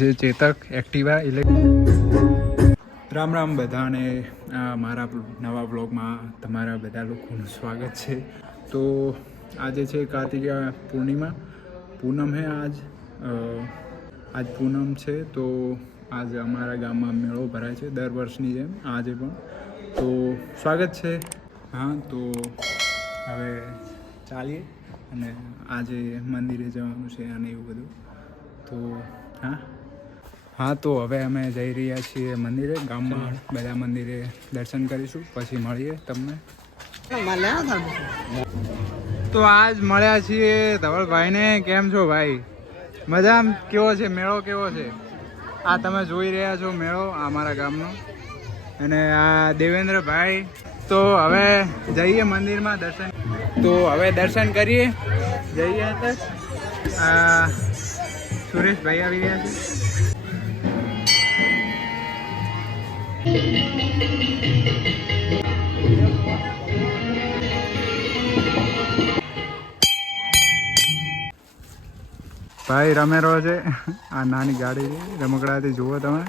છે ચેતક એક્ટિવા રામ રામ બધાને મારા નવા બ્લોગમાં તમારા બધા લોકોનું સ્વાગત છે. તો આજે છે કાર્તિકા પૂર્ણિમા, પૂનમ હે આજ પૂનમ છે. તો આજે અમારા ગામમાં મેળો ભરાય છે દર વર્ષની જેમ આજે પણ. તો સ્વાગત છે. હા, તો હવે ચાલીએ અને આજે મંદિરે જવાનું છે અને એવું બધું. તો હા, તો હવે અમે જઈ રહ્યા છીએ મંદિરે, ગામમાં બધા મંદિરે દર્શન કરીશું, પછી મળીએ તમને. તો આજ મળ્યા છીએ ધવલભાઈને. કેમ છો ભાઈ? મજા? કેવો છે મેળો? કેવો છે આ તમે જોઈ રહ્યા છો મેળો અમારા ગામનો? અને આ દેવેન્દ્રભાઈ. તો હવે જઈએ મંદિરમાં દર્શન. તો હવે દર્શન કરીએ, જઈએ અંદર. સુરેશભાઈ આવી રહ્યા છે. ભાઈ રમે રહ્યો છે. આ નાની ગાડી છે, રમકડાથી જુઓ તમે.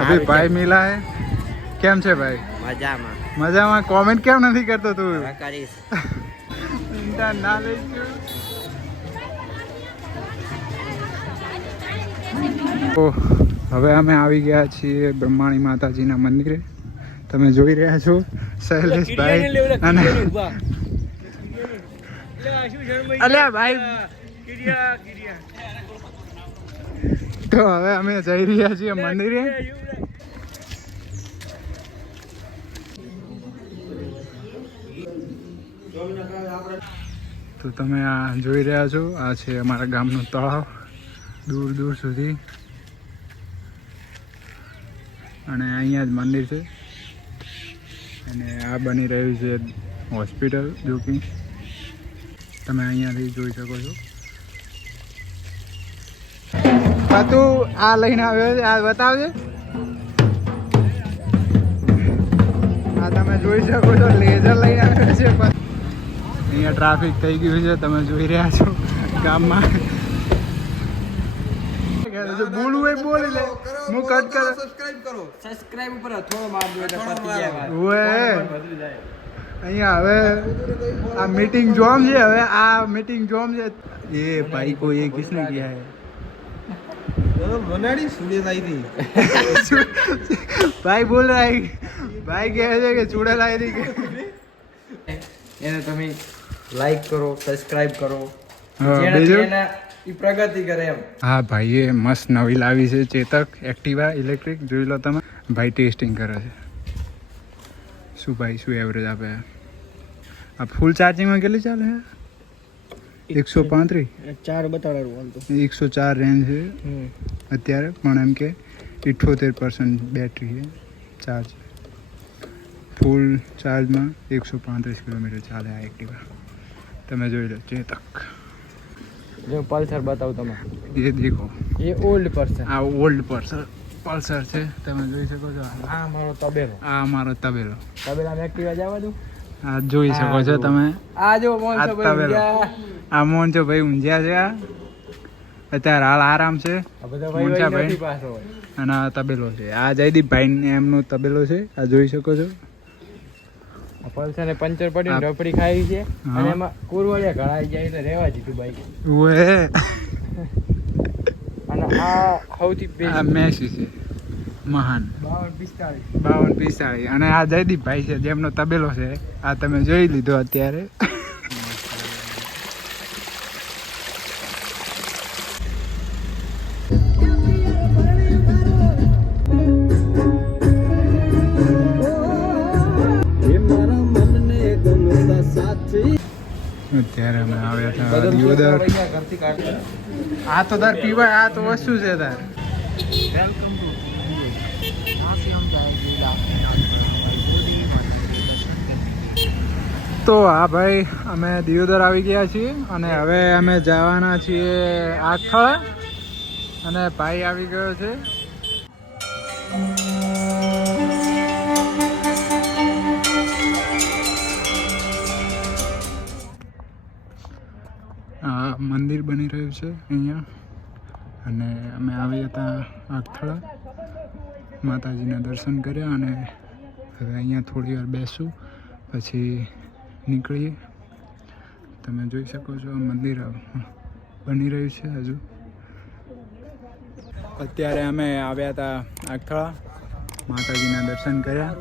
અભી ભાઈ મિલા હે. કેમ છે ભાઈ? મજામાં. મજામાં? કોમેન્ટ કેમ નથી કરતો તું? કરીશ. ચિંતા ના લઈશું. તો હવે અમે આવી ગયા છીએ બ્રહ્માણી માતાજીના મંદિરે. તમે જોઈ રહ્યા છો શૈલેષભાઈ અને અલ્યા ભાઈ. તો હવે અમે જઈ રહ્યા છીએ મંદિરે. તો તમે આ જોઈ રહ્યા છો, આ છે અમારા ગામનું તળાવ દૂર દૂર સુધી, અને અહીંયા જ મંદિર છે. અને આ બની રહ્યું છે હોસ્પિટલ, જો કે તમે અહીંયાથી જોઈ શકો છો. તું આ લઈને આવ્યો છે, આ બતાવજે. આ તમે જોઈ શકો છો લેઝર લઈને આવ્યો છે. અહીંયા ટ્રાફિક થઈ ગયું છે, તમે જોઈ રહ્યા છો ગામમાં. બોલવું હોય બોલી લે, હું કટ કર. સબસ્ક્રાઇબ ઉપર થોડો માર દો એટલે પતી જાય. અહીંયા હવે આ મીટિંગ જોમ છે. હવે આ મીટિંગ જોમ છે. એ ભાઈ को ये किसने किया है? बनाड़ी सुड़े लाई थी. भाई बोल रहा है, भाई કહે છે કે ચૂડા લાવી હતી. એને તમે લાઈક કરો, સબસ્ક્રાઇબ કરો, બીજું ઈ પ્રગતિ કરે એમ. હા, ભાઈએ મસ્ત નવી લાવી છે ચેતક એક્ટિવા ઇલેક્ટ્રિક. જોઈ લો તમે. ભાઈ ટેસ્ટિંગ કરે છે. શું ભાઈ, શું એવરેજ આપે? આ ફૂલ ચાર્જિંગમાં કેટલી ચાલે છે? 135 4 બતાડવાનું તો 104 રેન્જ છે અત્યારે, પણ એમ કે 78% બેટરી છે ચાર્જ. ફૂલ ચાર્જમાં 135 કિલોમીટર ચાલે આ એક્ટિવા. તમે જોઈ લો ચેતક. જો પલ્સર બતાવું તમે, એ દેખો, એ ઓલ્ડ પલ્સર. આ ઓલ્ડ પલ્સર છે, તમે જોઈ શકો છો. આ મારો તબેલો. આ અમારો તબેલો. તબેલામાં એક્ટિવા જવા દઉં. આ જોઈ શકો છો તમે. આ જો મોનસો ભાઈ, આ મોનસો ભાઈ ઊંઝ્યા છે. અત્યારે હાલ આરામ છે મોનસા ભાઈ. અને આ તબેલો છે, આ જયદીપભાઈ એમનો તબેલો છે. આ જોઈ શકો છો. પલ્સર ને પંચર પડી રપડી ખાઈ છે, અને એમાં કુરવડિયા ઘડાઈ જાય એટલે રહેવા દીધું બાઈક. ઓએ. અને આ સૌથી બેસ્ટ આ મેસી છે, મહાન 5245. અને આ જયદીપભાઈ છે જેમનો તબેલો છે. આ તમે જોઈ લીધો અત્યારે. અત્યારે અમે આવ્યા હતા દિયોદર. આ તો તાર પીવાય, આ તો વસ્તુ છે તાર. તો હા ભાઈ, અમે દિયોદર આવી ગયા છીએ અને હવે અમે જવાના છીએ આખળ. અને ભાઈ આવી ગયો છે. મંદિર બની રહ્યું છે અહીંયા. અને અમે આવ્યા હતા આગથળા, માતાજીના દર્શન કર્યા અને હવે અહીંયા થોડી વાર બેસું પછી નીકળીએ. તમે જોઈ શકો છો મંદિર બની રહ્યું છે હજુ. અત્યારે અમે આવ્યા હતા આગથળા, માતાજીના દર્શન કર્યા.